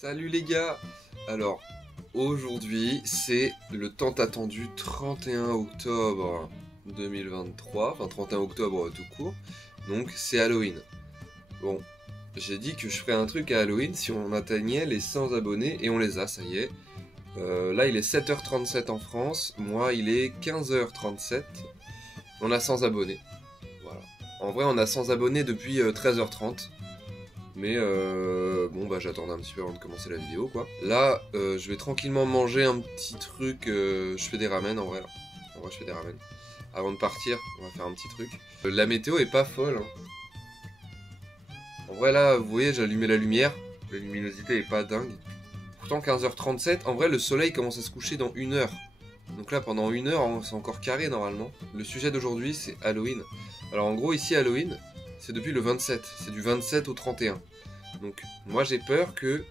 Salut les gars. Alors, aujourd'hui, c'est le tant attendu 31 octobre 2023, enfin 31 octobre tout court, donc c'est Halloween. Bon, j'ai dit que je ferais un truc à Halloween si on atteignait les 100 abonnés, et on les a, ça y est. Là, il est 7h37 en France, moi, il est 15h37, on a 100 abonnés. Voilà. En vrai, on a 100 abonnés depuis 13h30. Mais bon bah j'attendais un petit peu avant de commencer la vidéo quoi. Là je vais tranquillement manger un petit truc, je fais des ramen en vrai là. En vrai je fais des ramen. Avant de partir on va faire un petit truc. La météo est pas folle hein. En vrai là vous voyez j'ai allumé la lumière, la luminosité est pas dingue. Pourtant 15h37, en vrai le soleil commence à se coucher dans 1 heure. Donc là pendant 1 heure c'est encore carré normalement. Le sujet d'aujourd'hui c'est Halloween. Alors en gros ici Halloween c'est depuis le 27, c'est du 27 au 31. Donc moi j'ai peur que,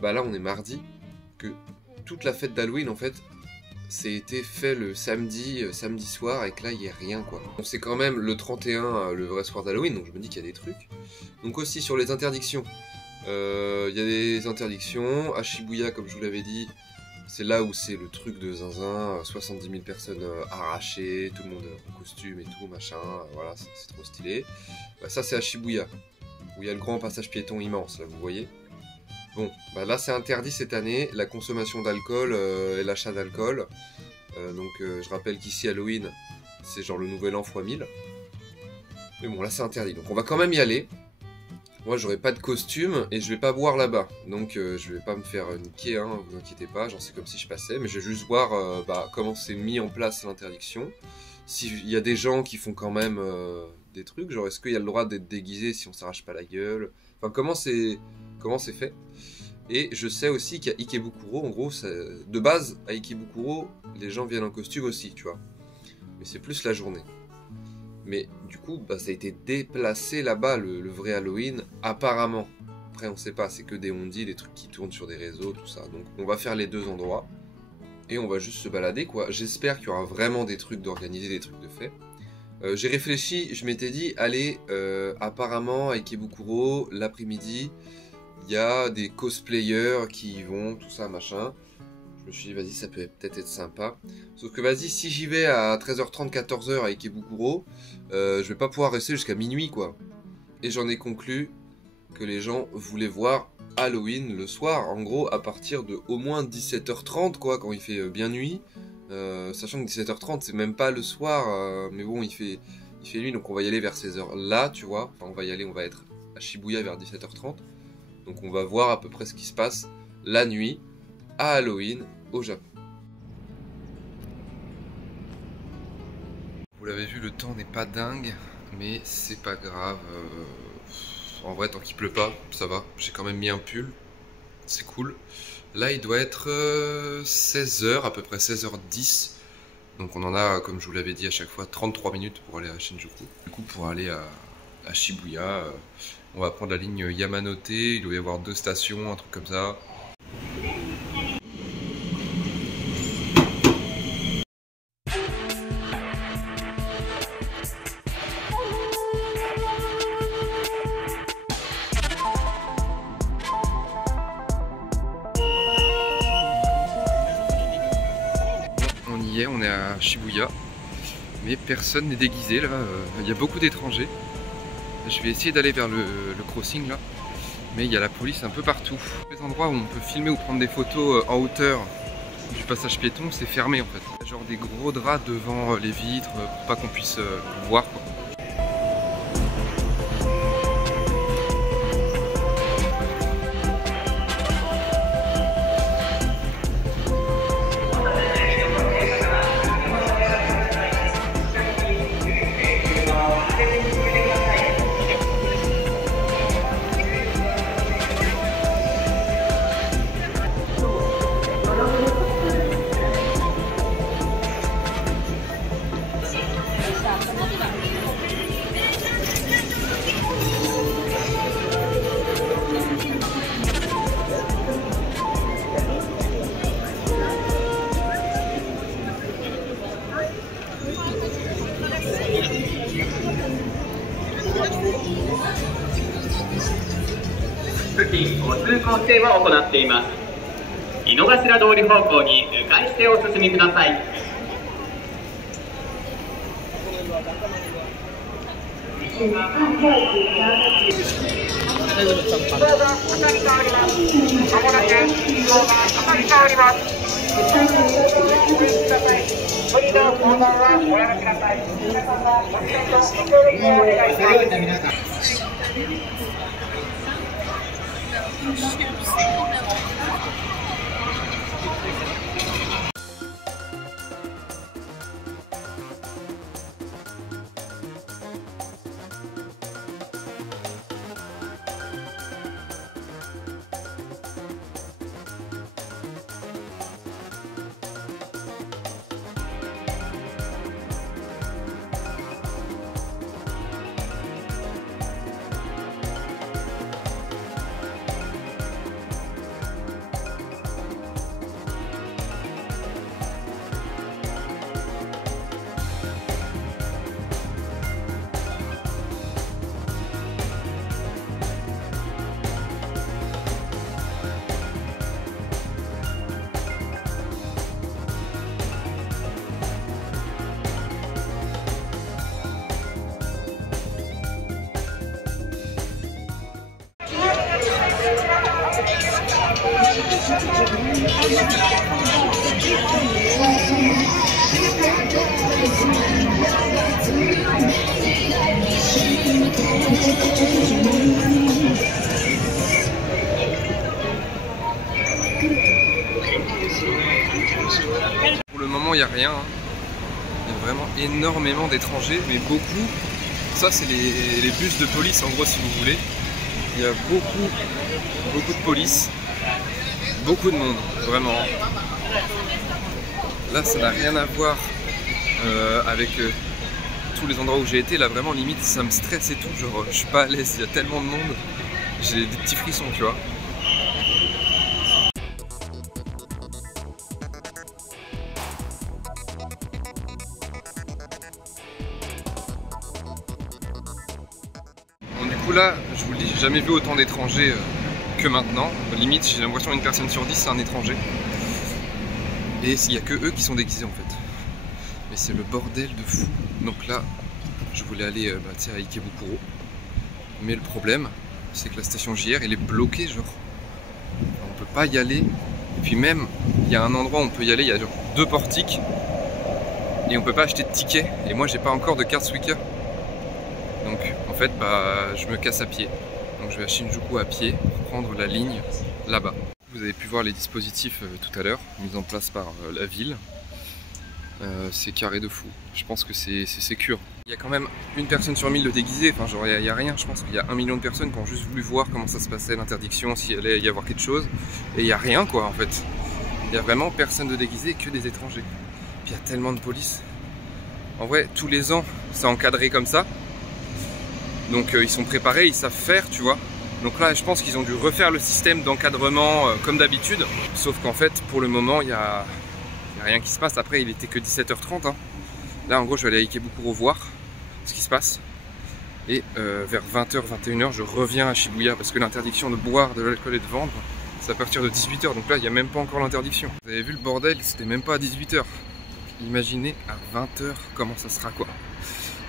bah là on est mardi, que toute la fête d'Halloween en fait, c'est été fait le samedi soir et que là il n'y a rien quoi. Donc c'est quand même le 31, le vrai soir d'Halloween, donc je me dis qu'il y a des trucs. Donc aussi sur les interdictions, il y a des interdictions, à Shibuya comme je vous l'avais dit, c'est là où c'est le truc de zinzin, 70 000 personnes arrachées, tout le monde en costume et tout, machin, voilà, c'est trop stylé. Bah, ça c'est à Shibuya, où il y a le grand passage piéton immense, là vous voyez. Bon, bah là c'est interdit cette année, la consommation d'alcool et l'achat d'alcool. Donc je rappelle qu'ici Halloween, c'est genre le nouvel an x 1000. Mais bon là c'est interdit, donc on va quand même y aller. Moi j'aurai pas de costume et je vais pas boire là-bas, donc je vais pas me faire niquer, hein, vous inquiétez pas, genre c'est comme si je passais, mais je vais juste voir bah, comment c'est mis en place l'interdiction. S'il y a des gens qui font quand même des trucs, genre est-ce qu'il y a le droit d'être déguisé si on s'arrache pas la gueule, enfin comment c'est fait. Et je sais aussi qu'à Ikebukuro, en gros, de base à Ikebukuro, les gens viennent en costume aussi, tu vois, mais c'est plus la journée. Mais du coup, bah, ça a été déplacé là-bas, le vrai Halloween, apparemment. Après, on sait pas, c'est que des on-dit, des trucs qui tournent sur des réseaux, tout ça. Donc, on va faire les deux endroits. Et on va juste se balader, quoi. J'espère qu'il y aura vraiment des trucs d'organiser, des trucs de fait. J'ai réfléchi, je m'étais dit, allez, apparemment, à Ikebukuro, l'après-midi, il y a des cosplayers qui y vont, tout ça, machin. Je me suis dit, vas-y, ça peut peut-être être sympa. Sauf que, vas-y, si j'y vais à 13h30, 14h à Ikebukuro, je vais pas pouvoir rester jusqu'à minuit, quoi. Et j'en ai conclu que les gens voulaient voir Halloween le soir, en gros, à partir de au moins 17h30, quoi, quand il fait bien nuit. Sachant que 17h30, c'est même pas le soir, mais bon, il fait nuit, donc on va y aller vers ces heures-là, tu vois. Enfin, on va être à Shibuya vers 17h30. Donc on va voir à peu près ce qui se passe la nuit à Halloween au Japon. Vous l'avez vu, le temps n'est pas dingue, mais c'est pas grave. En vrai, tant qu'il pleut pas, ça va. J'ai quand même mis un pull, c'est cool. Là, il doit être 16h, à peu près 16h10. Donc on en a, comme je vous l'avais dit à chaque fois, 33 minutes pour aller à Shinjuku. Du coup, pour aller à Shibuya, on va prendre la ligne Yamanote. Il doit y avoir 2 stations, un truc comme ça. On est à Shibuya, mais personne n'est déguisé là, il y a beaucoup d'étrangers. Je vais essayer d'aller vers le crossing là, mais il y a la police un peu partout. Les endroits où on peut filmer ou prendre des photos en hauteur du passage piéton, c'est fermé en fait. Il y a genre des gros draps devant les vitres pour pas qu'on puisse voir quoi. 規制を行っています。井の頭通り方向に迂回してお進みください。Pour le moment, il n'y a rien. Il y a vraiment énormément d'étrangers, mais beaucoup. Ça, c'est les bus de police, en gros, si vous voulez. Il y a beaucoup de police. Beaucoup de monde, vraiment. Là, ça n'a rien à voir avec tous les endroits où j'ai été. Là, vraiment, limite, ça me stresse et tout. Genre, je suis pas à l'aise, il y a tellement de monde. J'ai des petits frissons, tu vois. Bon, du coup, là, je vous le dis, j'ai jamais vu autant d'étrangers que maintenant. Limite, j'ai l'impression qu'une personne sur 10 c'est un étranger. Et il n'y a que eux qui sont déguisés en fait. Mais c'est le bordel de fou. Donc là, je voulais aller à Ikebukuro. Mais le problème, c'est que la station JR, elle est bloquée, genre. On peut pas y aller. Et puis même, il y a un endroit où on peut y aller, il y a genre 2 portiques. Et on peut pas acheter de tickets. Et moi, j'ai pas encore de carte Suica. Donc en fait, je me casse à pied. Donc je vais à Shinjuku à pied pour prendre la ligne là-bas. Vous avez pu voir les dispositifs tout à l'heure, mis en place par la ville. C'est carré de fou. Je pense que c'est sécure. Il y a quand même une personne sur 1000 de déguisée. Enfin, genre, il n'y a rien. Je pense qu'il y a 1 million de personnes qui ont juste voulu voir comment ça se passait, l'interdiction, s'il allait y avoir quelque chose. Et il n'y a rien, quoi, en fait. Il n'y a vraiment personne de déguisé, que des étrangers. Puis il y a tellement de police. En vrai, tous les ans, c'est encadré comme ça. Donc ils sont préparés, ils savent faire, tu vois. Donc là, je pense qu'ils ont dû refaire le système d'encadrement comme d'habitude. Sauf qu'en fait, pour le moment, il y a rien qui se passe. Après, il était que 17h30. Hein. Là, en gros, je vais aller à Ikebukuro voir ce qui se passe. Et vers 20h, 21h, je reviens à Shibuya parce que l'interdiction de boire de l'alcool et de vendre, c'est à partir de 18h. Donc là, il n'y a même pas encore l'interdiction. Vous avez vu le bordel, c'était même pas à 18h. Imaginez à 20h comment ça sera, quoi.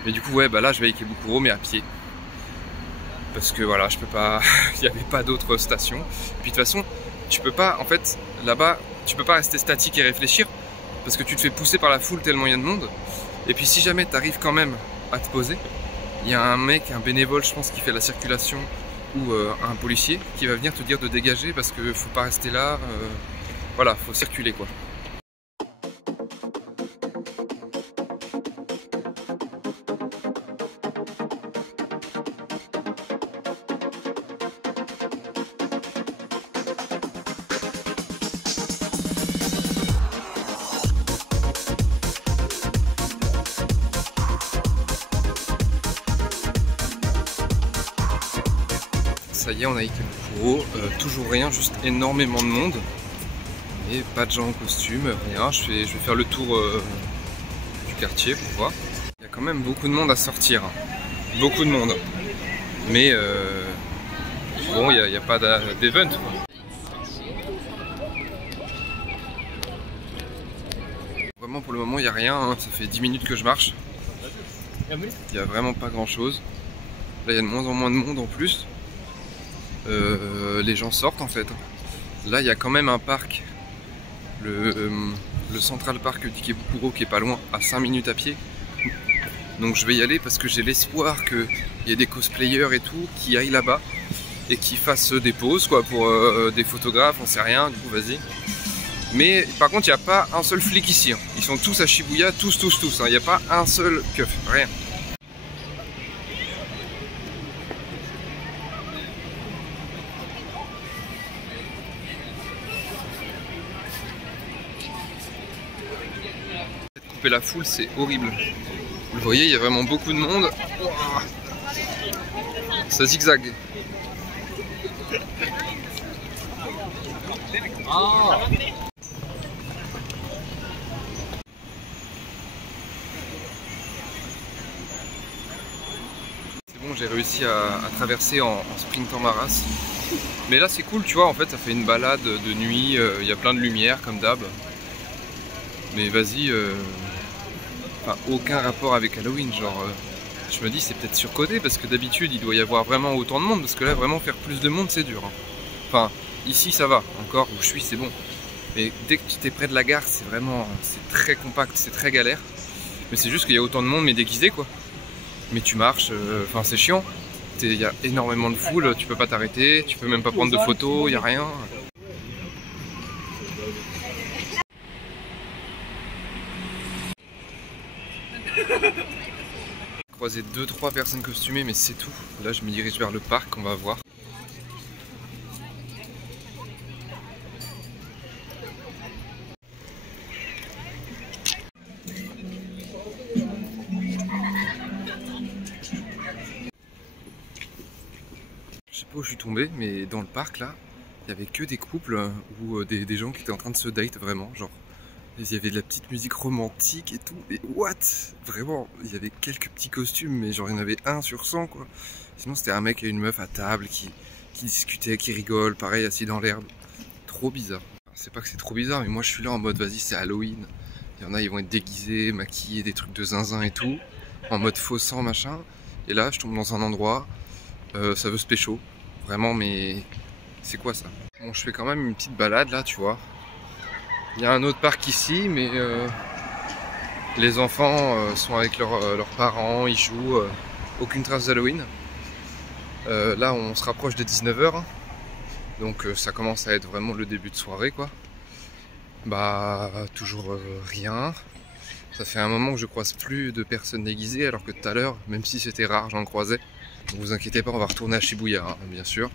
Mais du coup, ouais, là, je vais à Ikebukuro, mais à pied. Parce que voilà, je peux pas, il n'y avait pas d'autres stations. Puis de toute façon, tu peux pas, en fait, là-bas, tu peux pas rester statique et réfléchir parce que tu te fais pousser par la foule tellement il y a de monde. Et puis si jamais tu arrives quand même à te poser, il y a un mec, un bénévole, je pense, qui fait la circulation ou un policier qui va venir te dire de dégager parce que faut pas rester là. Voilà, faut circuler, quoi. Ça y est, on a Ikebukuro, toujours rien, juste énormément de monde. Et pas de gens en costume, rien. Je vais faire le tour du quartier pour voir. Il y a quand même beaucoup de monde à sortir. Beaucoup de monde. Mais bon, il n'y a pas d'event. Vraiment pour le moment il n'y a rien, hein. Ça fait 10 minutes que je marche. Il n'y a vraiment pas grand chose. Là il y a de moins en moins de monde en plus. Les gens sortent en fait. Là il y a quand même un parc, le Central Park d'Ikebukuro qui est pas loin, à 5 minutes à pied. Donc je vais y aller parce que j'ai l'espoir qu'il y ait des cosplayers et tout qui aillent là-bas et qui fassent des poses quoi pour des photographes, on sait rien, du coup vas-y. Mais par contre il n'y a pas un seul flic ici, hein. Ils sont tous à Shibuya, tous, hein. Il n'y a pas un seul keuf, rien. Couper la foule c'est horrible. Vous voyez, il y a vraiment beaucoup de monde. Ça zigzague. C'est bon, j'ai réussi à traverser en sprintant ma race. Mais là c'est cool, tu vois, en fait ça fait une balade de nuit, il y a plein de lumière comme d'hab. Mais vas-y, enfin, aucun rapport avec Halloween, genre je me dis c'est peut-être surcoté parce que d'habitude il doit y avoir vraiment autant de monde, parce que là vraiment faire plus de monde c'est dur, hein. Enfin ici ça va, encore où je suis c'est bon, mais dès que tu es près de la gare c'est vraiment, c'est très compact, c'est très galère. Mais c'est juste qu'il y a autant de monde mais déguisé quoi. Mais tu marches, enfin c'est chiant, il y a énormément de foule, tu peux pas t'arrêter, tu peux même pas prendre de photos, il y a rien. Croisé 2-3 personnes costumées mais c'est tout. Là je me dirige vers le parc, on va voir. Je sais pas où je suis tombé, mais dans le parc là, il y avait que des couples ou des gens qui étaient en train de se date vraiment, genre. Il y avait de la petite musique romantique et tout, et what? Vraiment, il y avait quelques petits costumes, mais genre il y en avait 1 sur 100 quoi. Sinon c'était un mec et une meuf à table qui discutaient, qui rigolent, pareil assis dans l'herbe. Trop bizarre. C'est pas que c'est trop bizarre, mais moi je suis là en mode vas-y c'est Halloween. Il y en a ils vont être déguisés, maquillés, des trucs de zinzin et tout, en mode faux sang machin. Et là je tombe dans un endroit, ça veut se pécho, vraiment, mais c'est quoi ça? Bon, je fais quand même une petite balade là, tu vois. Il y a un autre parc ici, mais les enfants sont avec leurs parents, ils jouent, aucune trace d'Halloween. Là on se rapproche des 19 h, donc ça commence à être vraiment le début de soirée quoi. Bah toujours rien. Ça fait un moment que je croise plus de personnes déguisées, alors que tout à l'heure, même si c'était rare, j'en croisais. Donc vous inquiétez pas, on va retourner à Shibuya, hein, bien sûr.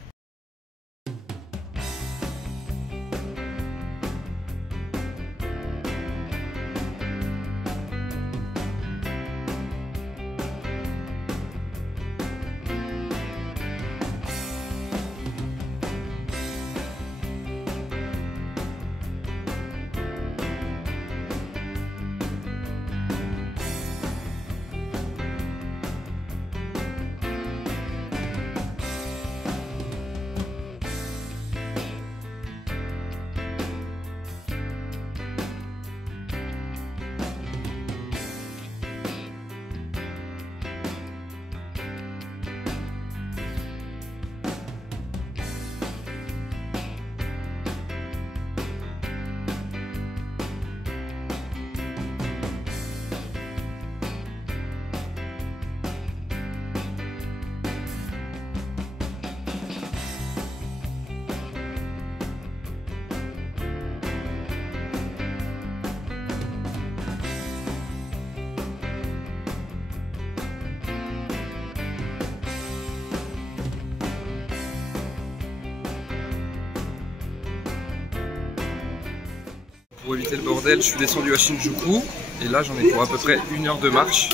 Pour éviter le bordel, je suis descendu à Shinjuku et là j'en ai pour à peu près 1 heure de marche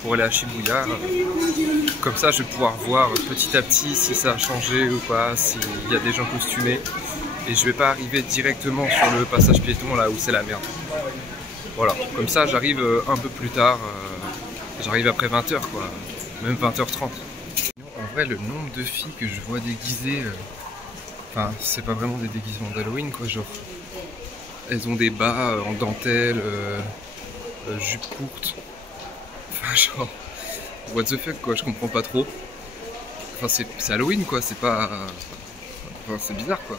pour aller à Shibuya. Comme ça je vais pouvoir voir petit à petit si ça a changé ou pas, s'il y a des gens costumés. Et je vais pas arriver directement sur le passage piéton là où c'est la merde. Voilà, comme ça j'arrive un peu plus tard, j'arrive après 20 h quoi, même 20 h 30. En vrai le nombre de filles que je vois déguisées, enfin c'est pas vraiment des déguisements d'Halloween quoi, genre elles ont des bas en dentelle, jupe courte. Enfin, genre, what the fuck quoi, je comprends pas trop. Enfin, c'est Halloween quoi, c'est pas. Enfin, c'est bizarre quoi.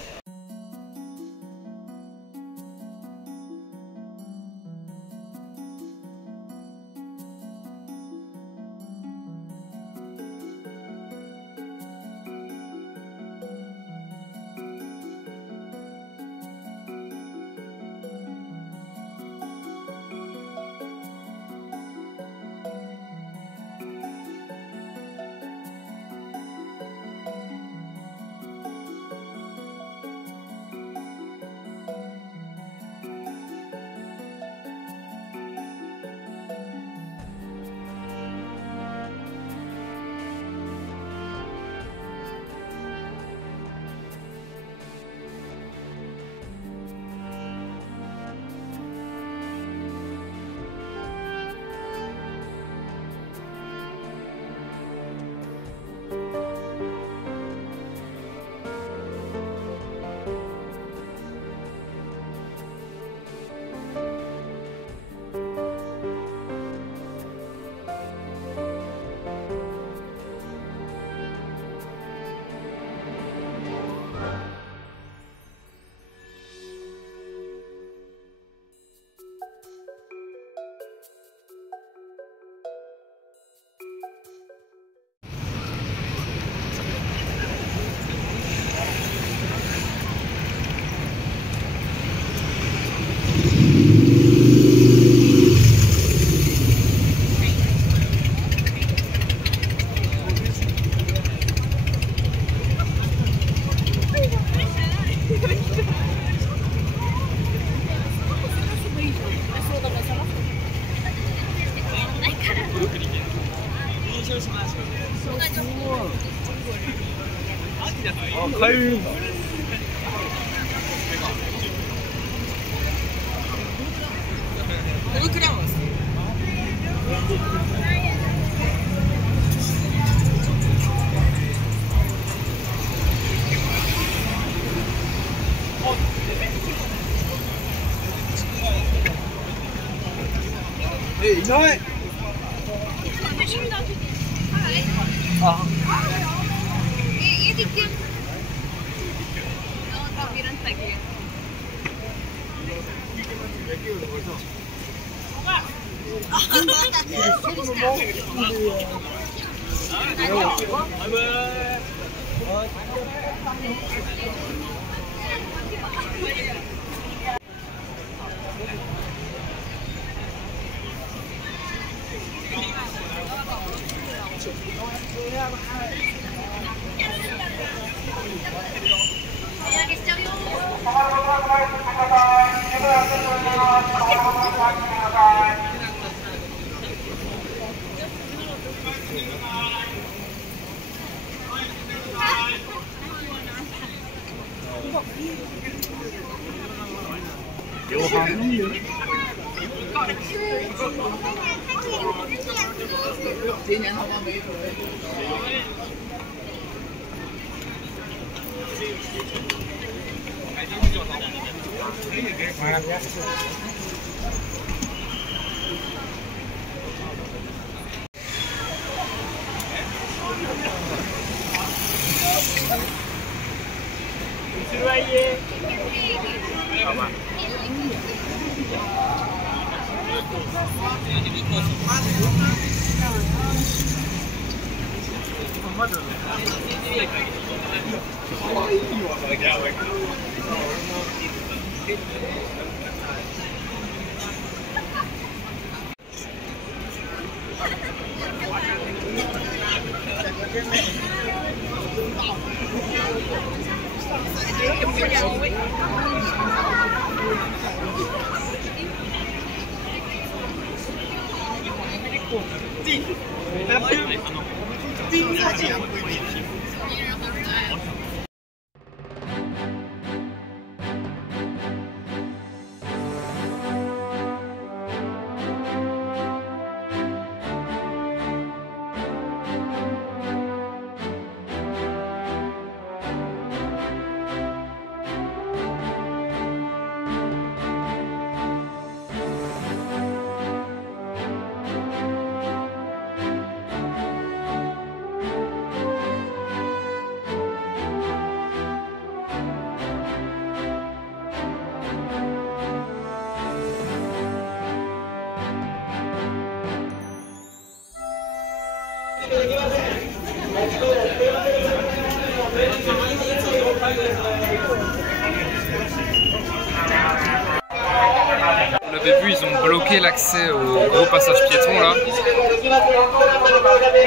Vous l'avez vu, ils ont bloqué l'accès au gros passage piéton là,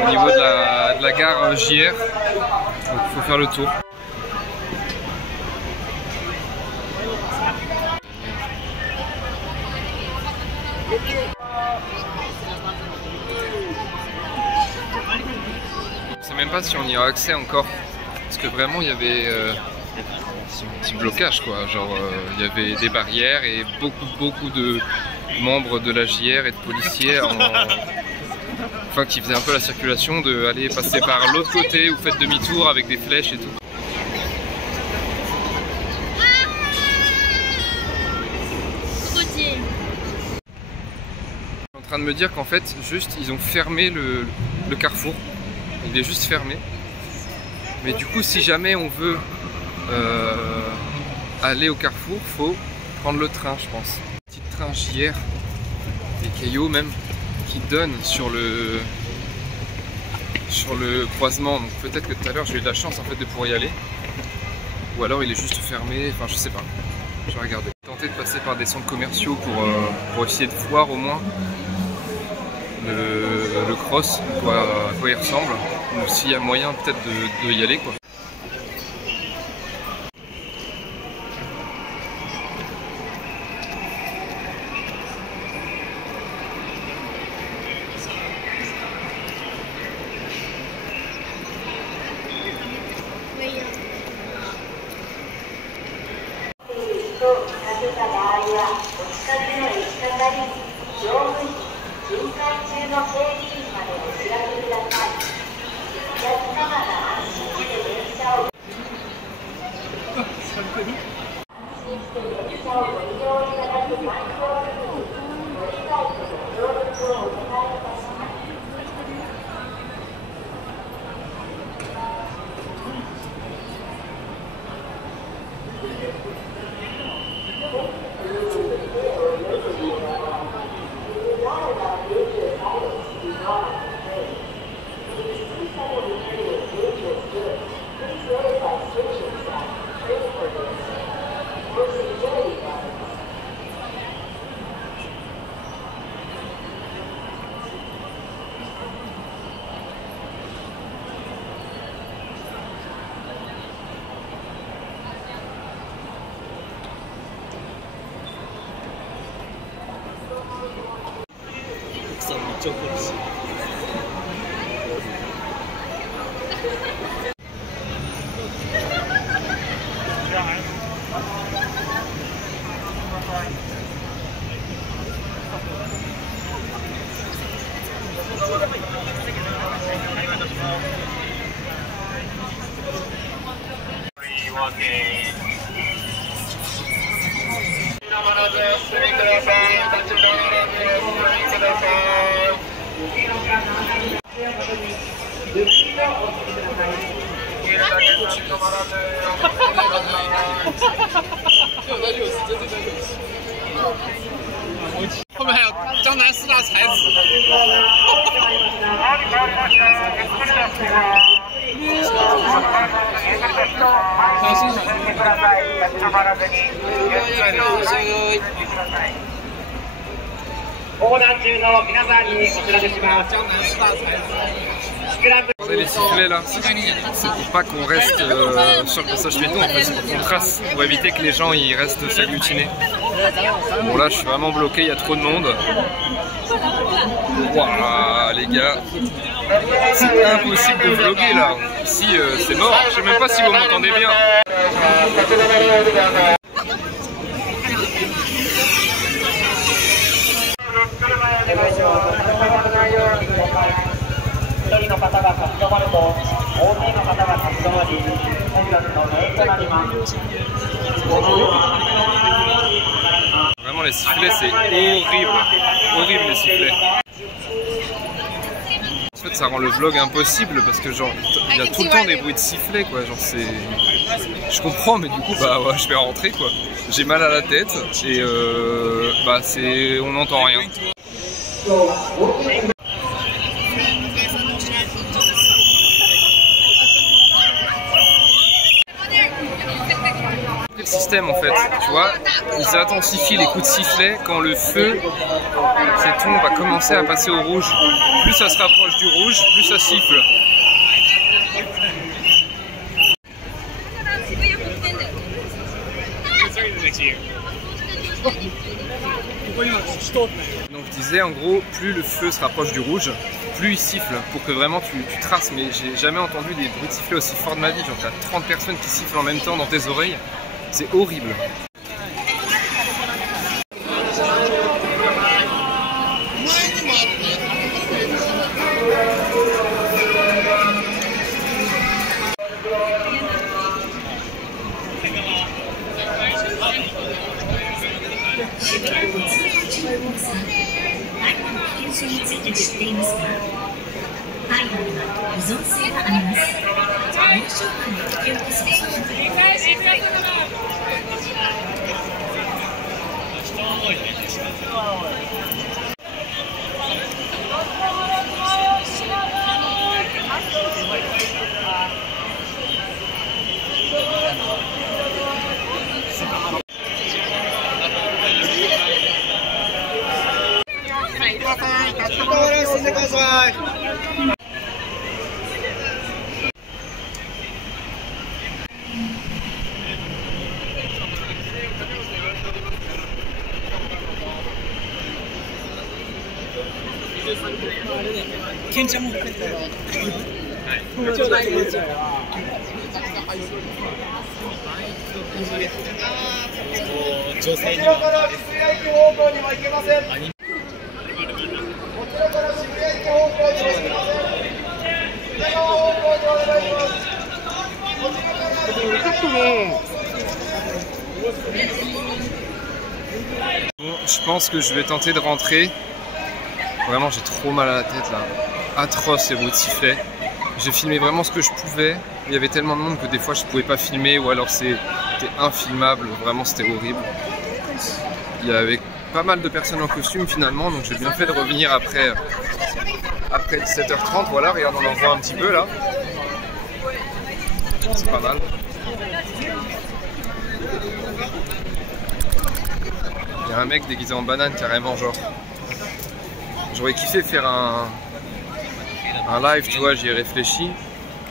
au niveau de la gare JR, donc il faut faire le tour. Je sais même pas si on y a accès encore, parce que vraiment il y avait un petit blocage quoi, genre il y avait des barrières et beaucoup de membres de la JR et de policiers enfin qui faisaient un peu la circulation de aller passer par l'autre côté ou faites demi-tour avec des flèches et tout. Je suis en train de me dire qu'en fait juste ils ont fermé le carrefour, il est juste fermé, mais du coup si jamais on veut aller au carrefour, faut prendre le train je pense. Petit train JR et Keio même qui donne sur le croisement, donc peut-être que tout à l'heure j'ai eu de la chance en fait de pouvoir y aller, ou alors il est juste fermé, enfin je sais pas, je vais regarder. J'ai tenté de passer par des centres commerciaux pour essayer de voir au moins le cross, à quoi il ressemble, ou s'il y a moyen peut-être de y aller quoi.后面还有江南四大才子。小心小心。横断中の皆さんにお知らせします。江南四大才子。Regardez les sifflets là, c'est pour pas qu'on reste sur le passage piéton, en fait c'est pour qu'on trace, pour éviter que les gens ils restent s'agglutinés. Bon là je suis vraiment bloqué, il y a trop de monde. Waouh les gars, c'est impossible de vlogger là, ici c'est mort, je sais même pas si vous m'entendez bien. Vraiment les sifflets c'est horrible, horrible les sifflets. En fait ça rend le vlog impossible parce que genre il y a tout le temps des bruits de sifflets quoi, genre c'est... Je comprends mais du coup bah ouais, je vais rentrer quoi. J'ai mal à la tête et bah c'est... on n'entend rien. Le système en fait, tu vois. Ils intensifient les coups de sifflet quand le feu, c'est tout, va commencer à passer au rouge. Plus ça se rapproche du rouge, plus ça siffle. Donc je disais en gros, plus le feu se rapproche du rouge, plus il siffle pour que vraiment tu traces. Mais j'ai jamais entendu des bruits de sifflet aussi forts de ma vie. Genre t'as 30 personnes qui sifflent en même temps dans tes oreilles, c'est horrible. Bon, je pense que je vais tenter de rentrer. Vraiment, j'ai trop mal à la tête là. Atroce ces bruits de sifflet. J'ai filmé vraiment ce que je pouvais. Il y avait tellement de monde que des fois je pouvais pas filmer ou alors c'était infilmable. Vraiment, c'était horrible. Il y avait pas mal de personnes en costume finalement, donc j'ai bien fait de revenir après 17h30. Voilà, regarde, on en voit un petit peu là. C'est pas mal. Il y a un mec déguisé en banane carrément, genre. J'aurais kiffé faire un live, tu vois, j'y ai réfléchi.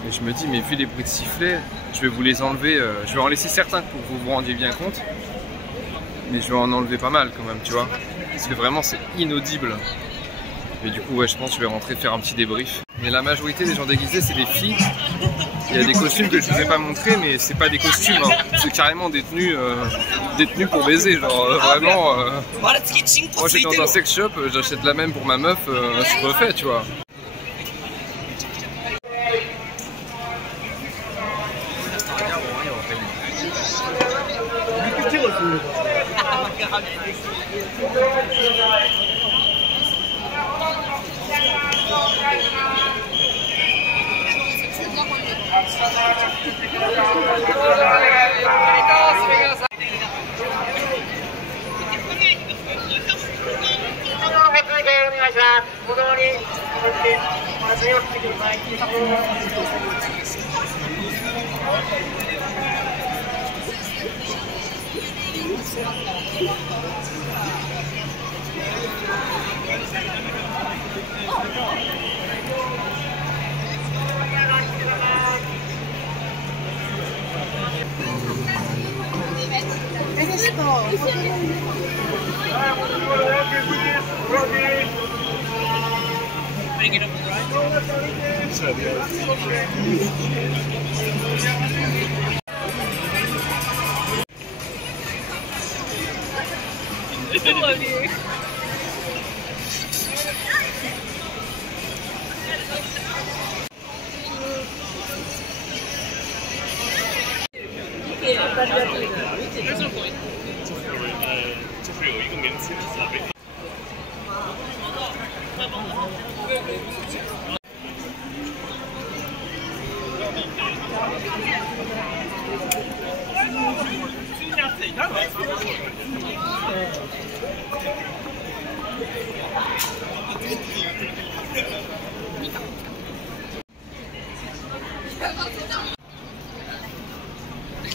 Et je me dis, mais vu les bruits de sifflet, je vais vous les enlever. Je vais en laisser certains pour que vous vous rendiez bien compte. Mais je vais en enlever pas mal quand même, tu vois. Parce que vraiment, c'est inaudible. Et du coup, ouais, je pense que je vais rentrer faire un petit débrief. Mais la majorité des gens déguisés, c'est des filles. Il y a des costumes que je ne vous ai pas montrés, mais c'est pas des costumes, hein. C'est carrément des tenues pour baiser, genre vraiment. Moi j'étais dans un sex shop, j'achète la même pour ma meuf, je refais, tu vois.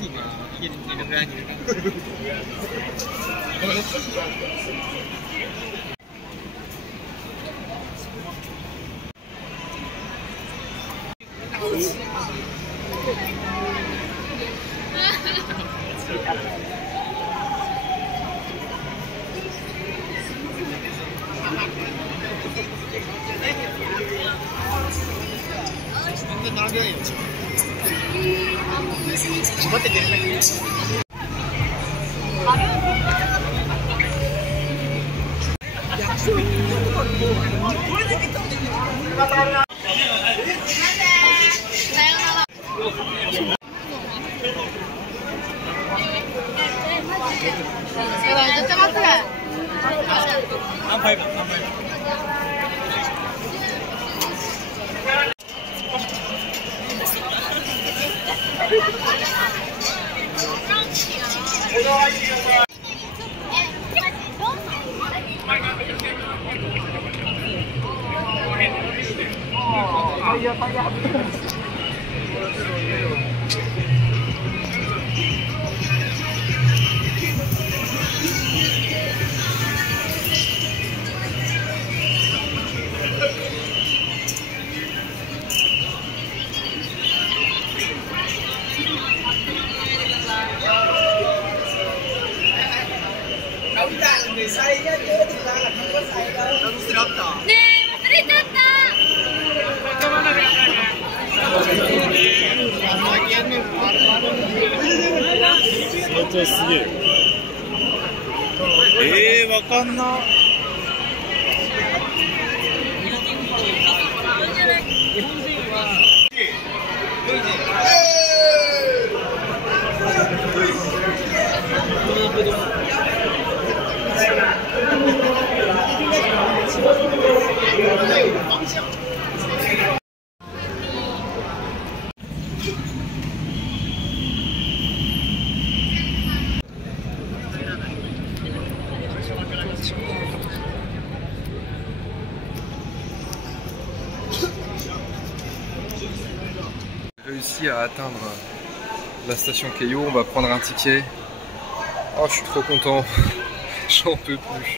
今家にいる裏にいるからわかんな。Réussi à atteindre la station Keio, on va prendre un ticket. Oh, je suis trop content, j'en peux plus.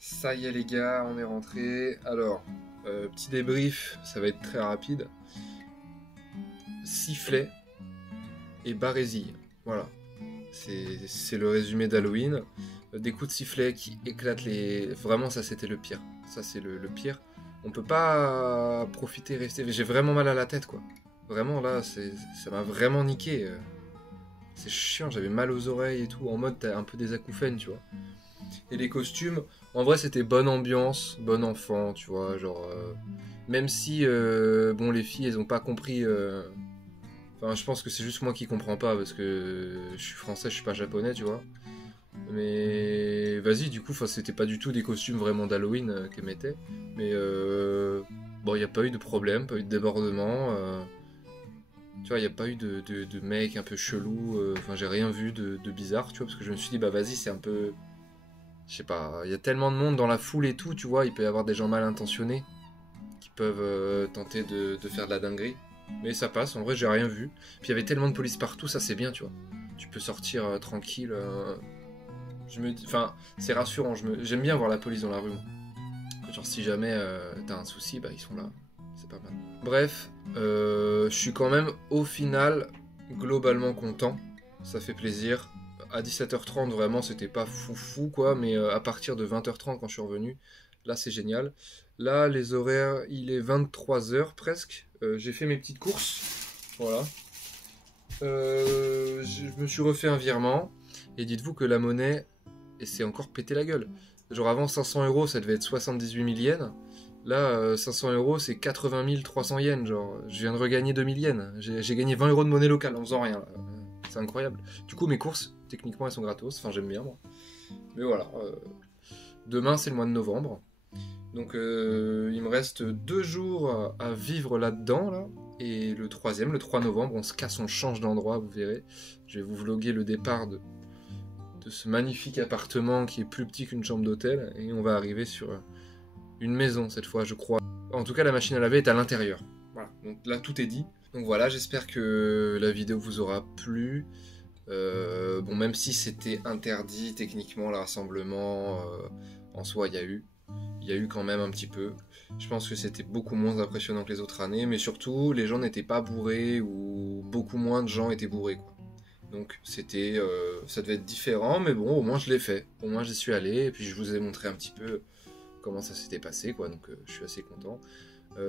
Ça y est les gars, on est rentré. Alors, petit débrief, ça va être très rapide. Sifflet et barésie, voilà. C'est le résumé d'Halloween. Des coups de sifflet qui éclatent les... Vraiment ça c'était le pire. Ça c'est le pire. On peut pas profiter, rester... J'ai vraiment mal à la tête quoi. Vraiment là, ça m'a vraiment niqué. C'est chiant, j'avais mal aux oreilles et tout. En mode t'as un peu des acouphènes tu vois. Et les costumes, en vrai c'était bonne ambiance, bon enfant tu vois. Genre, même si bon les filles elles ont pas compris... Enfin je pense que c'est juste moi qui comprends pas parce que je suis français, je suis pas japonais tu vois. Mais vas-y, du coup, c'était pas du tout des costumes vraiment d'Halloween qu'elle mettait. Mais bon, il n'y a pas eu de problème, pas eu de débordement. Tu vois, il n'y a pas eu de mec un peu chelou. Enfin, j'ai rien vu de bizarre, tu vois, parce que je me suis dit, bah vas-y, c'est un peu... Je sais pas, il y a tellement de monde dans la foule et tout, tu vois, il peut y avoir des gens mal intentionnés qui peuvent tenter de faire de la dinguerie. Mais ça passe, en vrai, j'ai rien vu. Puis il y avait tellement de police partout, ça c'est bien, tu vois. Tu peux sortir tranquille... Je me dis, enfin, c'est rassurant. J'aime bien voir la police dans la rue. Genre, si jamais t'as un souci, bah ils sont là. C'est pas mal. Bref, je suis quand même au final globalement content. Ça fait plaisir. À 17h30, vraiment, c'était pas foufou quoi. Mais à partir de 20h30, quand je suis revenu, là c'est génial. Là, les horaires, il est 23h presque. J'ai fait mes petites courses. Voilà. Je me suis refait un virement. Et dites-vous que la monnaie. Et c'est encore pété la gueule. Genre avant 500 €, ça devait être 78 000 yens. Là, 500 €, c'est 80 300 yens. Genre, je viens de regagner 2000 yens. J'ai gagné 20 € de monnaie locale en faisant rien. C'est incroyable. Du coup, mes courses, techniquement, elles sont gratos. Enfin, j'aime bien, moi. Mais voilà. Demain, c'est le mois de novembre. Donc, il me reste 2 jours à vivre là-dedans, là. Et le troisième, le 3 novembre, on se casse, on change d'endroit, vous verrez. Je vais vous vlogger le départ de ce magnifique appartement qui est plus petit qu'une chambre d'hôtel et on va arriver sur une maison cette fois je crois. En tout cas la machine à laver est à l'intérieur. Voilà, donc là tout est dit. Donc voilà, j'espère que la vidéo vous aura plu. Bon, même si c'était interdit techniquement, le rassemblement, en soi, il y a eu quand même un petit peu. Je pense que c'était beaucoup moins impressionnant que les autres années, mais surtout, les gens n'étaient pas bourrés, ou beaucoup moins de gens étaient bourrés, quoi. Donc c'était, ça devait être différent, mais bon, au moins je l'ai fait. Au moins j'y suis allé, et puis je vous ai montré un petit peu comment ça s'était passé, quoi. Donc je suis assez content.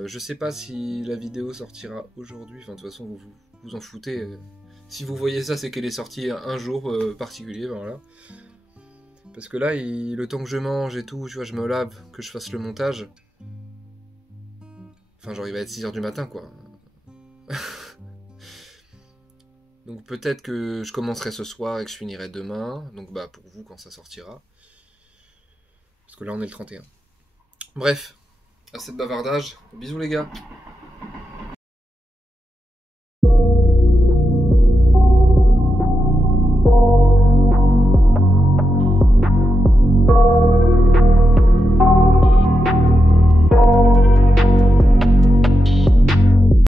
Je sais pas si la vidéo sortira aujourd'hui, enfin de toute façon vous en foutez. Si vous voyez ça, c'est qu'elle est sortie un jour particulier, ben voilà. Parce que là, le temps que je mange et tout, tu vois, je me lave, que je fasse le montage. Enfin, genre, il va être 6h du matin, quoi. Donc peut-être que je commencerai ce soir et que je finirai demain. Donc bah pour vous quand ça sortira. Parce que là on est le 31. Bref, assez de bavardage. Bisous les gars.